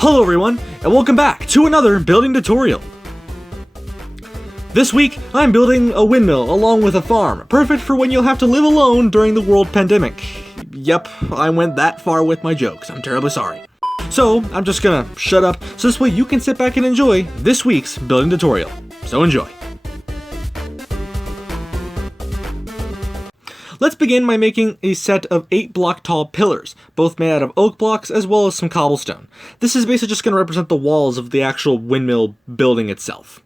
Hello everyone, and welcome back to another building tutorial. This week, I'm building a windmill along with a farm, perfect for when you'll have to live alone during the world pandemic. Yep, I went that far with my jokes, I'm terribly sorry. So, I'm just gonna shut up so this way you can sit back and enjoy this week's building tutorial. So enjoy. Let's begin by making a set of 8 block tall pillars, both made out of oak blocks as well as some cobblestone. This is basically just going to represent the walls of the actual windmill building itself.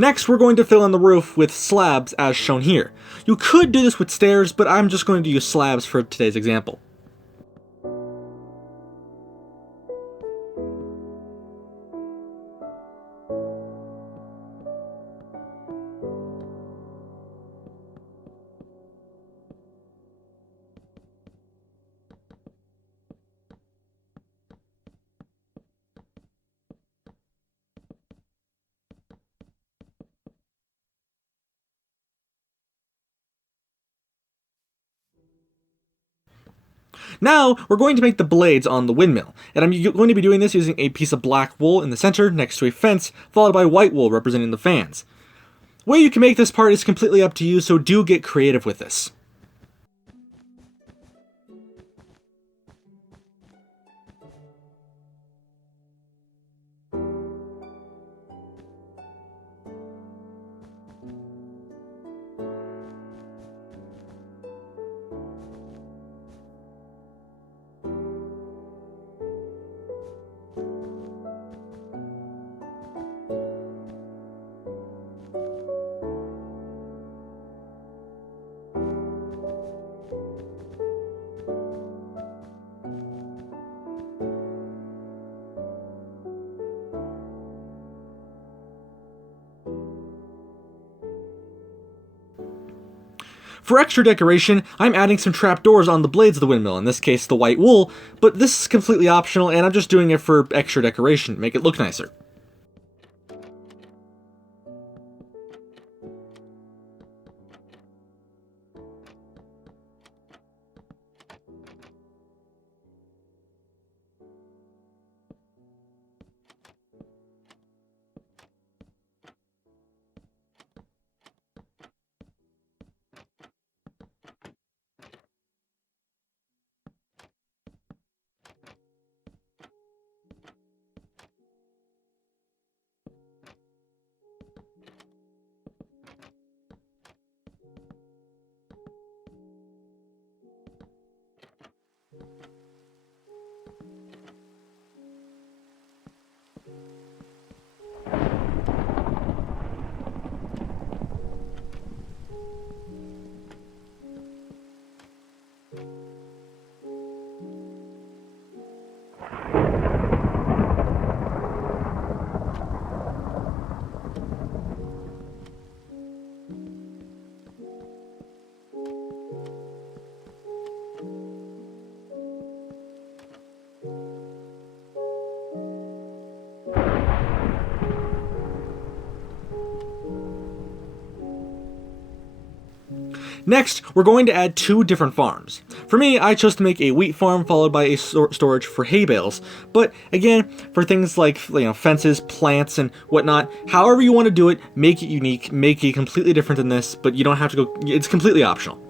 Next, we're going to fill in the roof with slabs as shown here. You could do this with stairs, but I'm just going to use slabs for today's example. Now, we're going to make the blades on the windmill, and I'm going to be doing this using a piece of black wool in the center next to a fence, followed by white wool representing the fans. The way you can make this part is completely up to you, so do get creative with this. For extra decoration, I'm adding some trapdoors on the blades of the windmill, in this case the white wool, but this is completely optional and I'm just doing it for extra decoration to make it look nicer. Next, we're going to add 2 different farms. For me, I chose to make a wheat farm followed by a storage for hay bales. But again, for things like fences, plants, and whatnot, however you want to do it, make it unique, make it completely different than this, but you don't have to go, it's completely optional.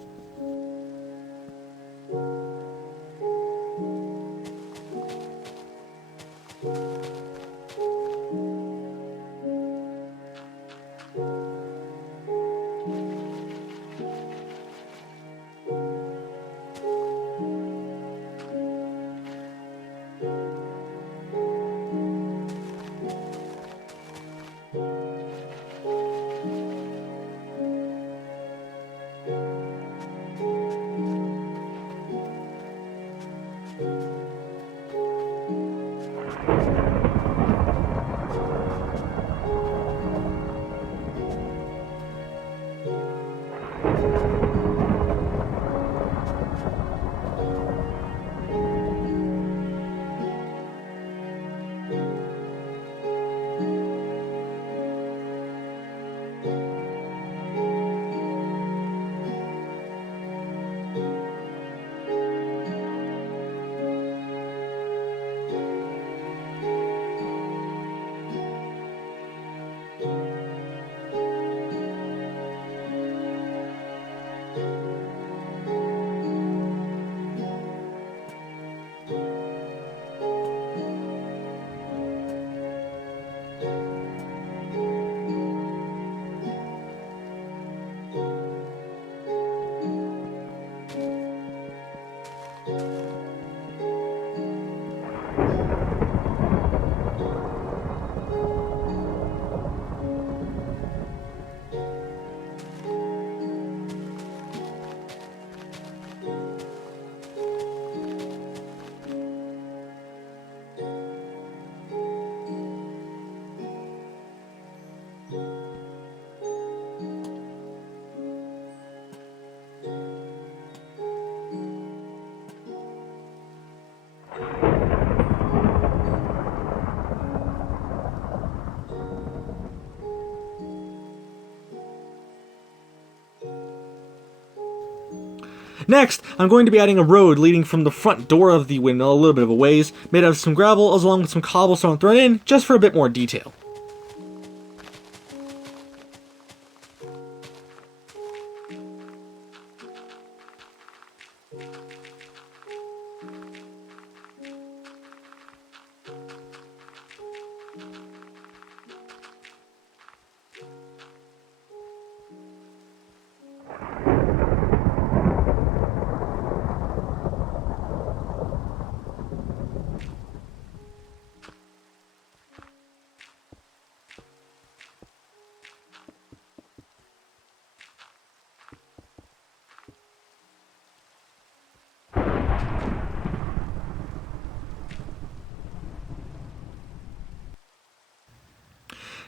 Next, I'm going to be adding a road leading from the front door of the windmill a little bit of a ways, made out of some gravel along with some cobblestone thrown in, just for a bit more detail.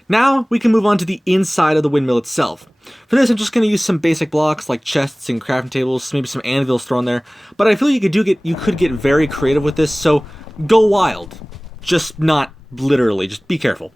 Now we can move on to the inside of the windmill itself. For this, I'm just going to use some basic blocks like chests and crafting tables, maybe some anvils thrown there. But I feel you could get very creative with this, so go wild. Just not literally, just be careful.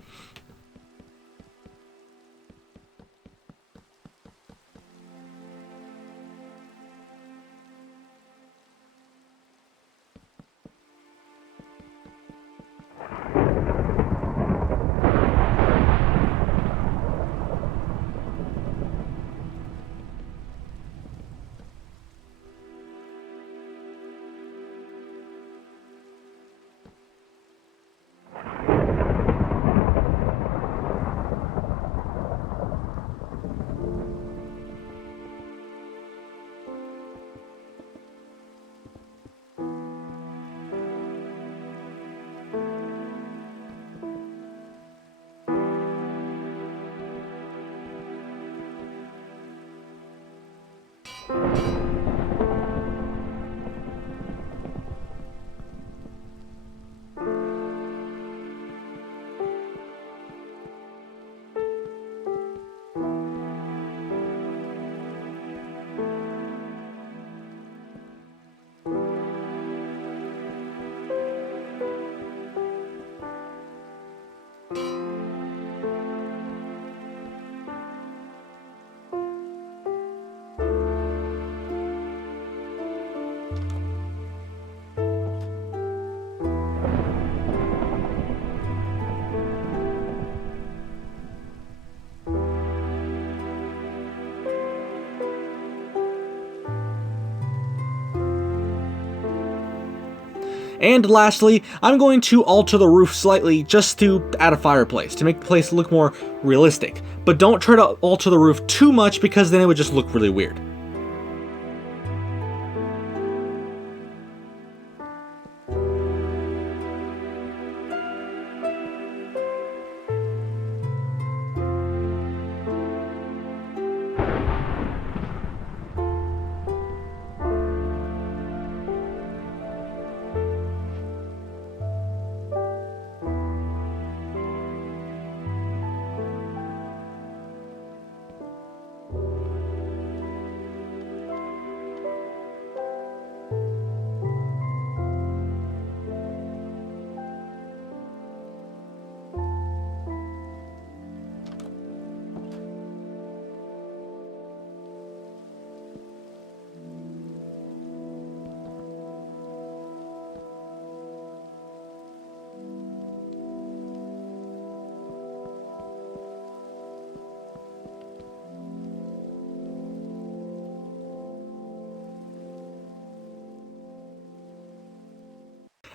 And lastly, I'm going to alter the roof slightly just to add a fireplace, to make the place look more realistic. But don't try to alter the roof too much because then it would just look really weird.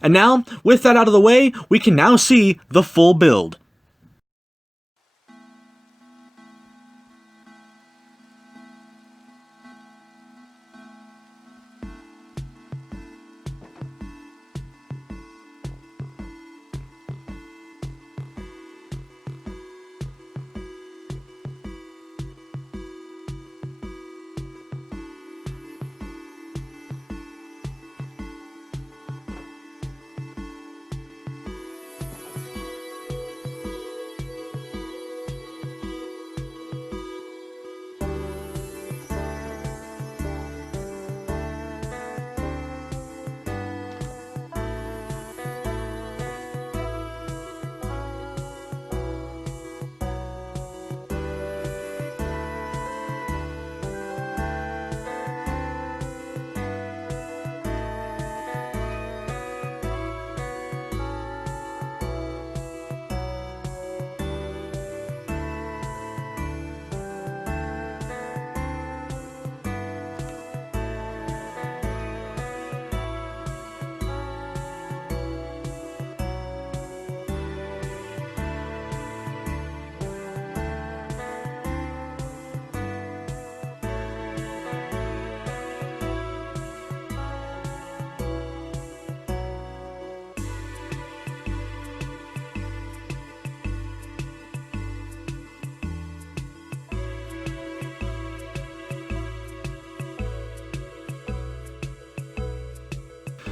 And now, with that out of the way, we can now see the full build.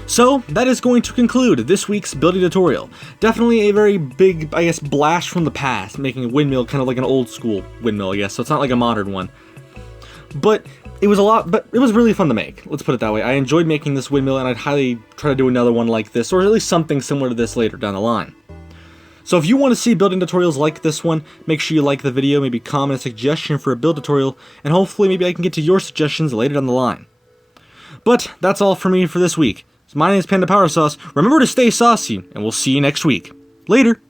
So, that is going to conclude this week's building tutorial. Definitely a very big, I guess, blast from the past, making a windmill kind of like an old school windmill, I guess, so it's not like a modern one. But it was really fun to make, let's put it that way. I enjoyed making this windmill, and I'd highly try to do another one like this, or at least something similar to this later down the line. So if you want to see building tutorials like this one, make sure you like the video, maybe comment a suggestion for a build tutorial, and hopefully maybe I can get to your suggestions later down the line. But that's all for me for this week. So my name is PandaPowerSauce. Remember to stay saucy, and we'll see you next week. Later!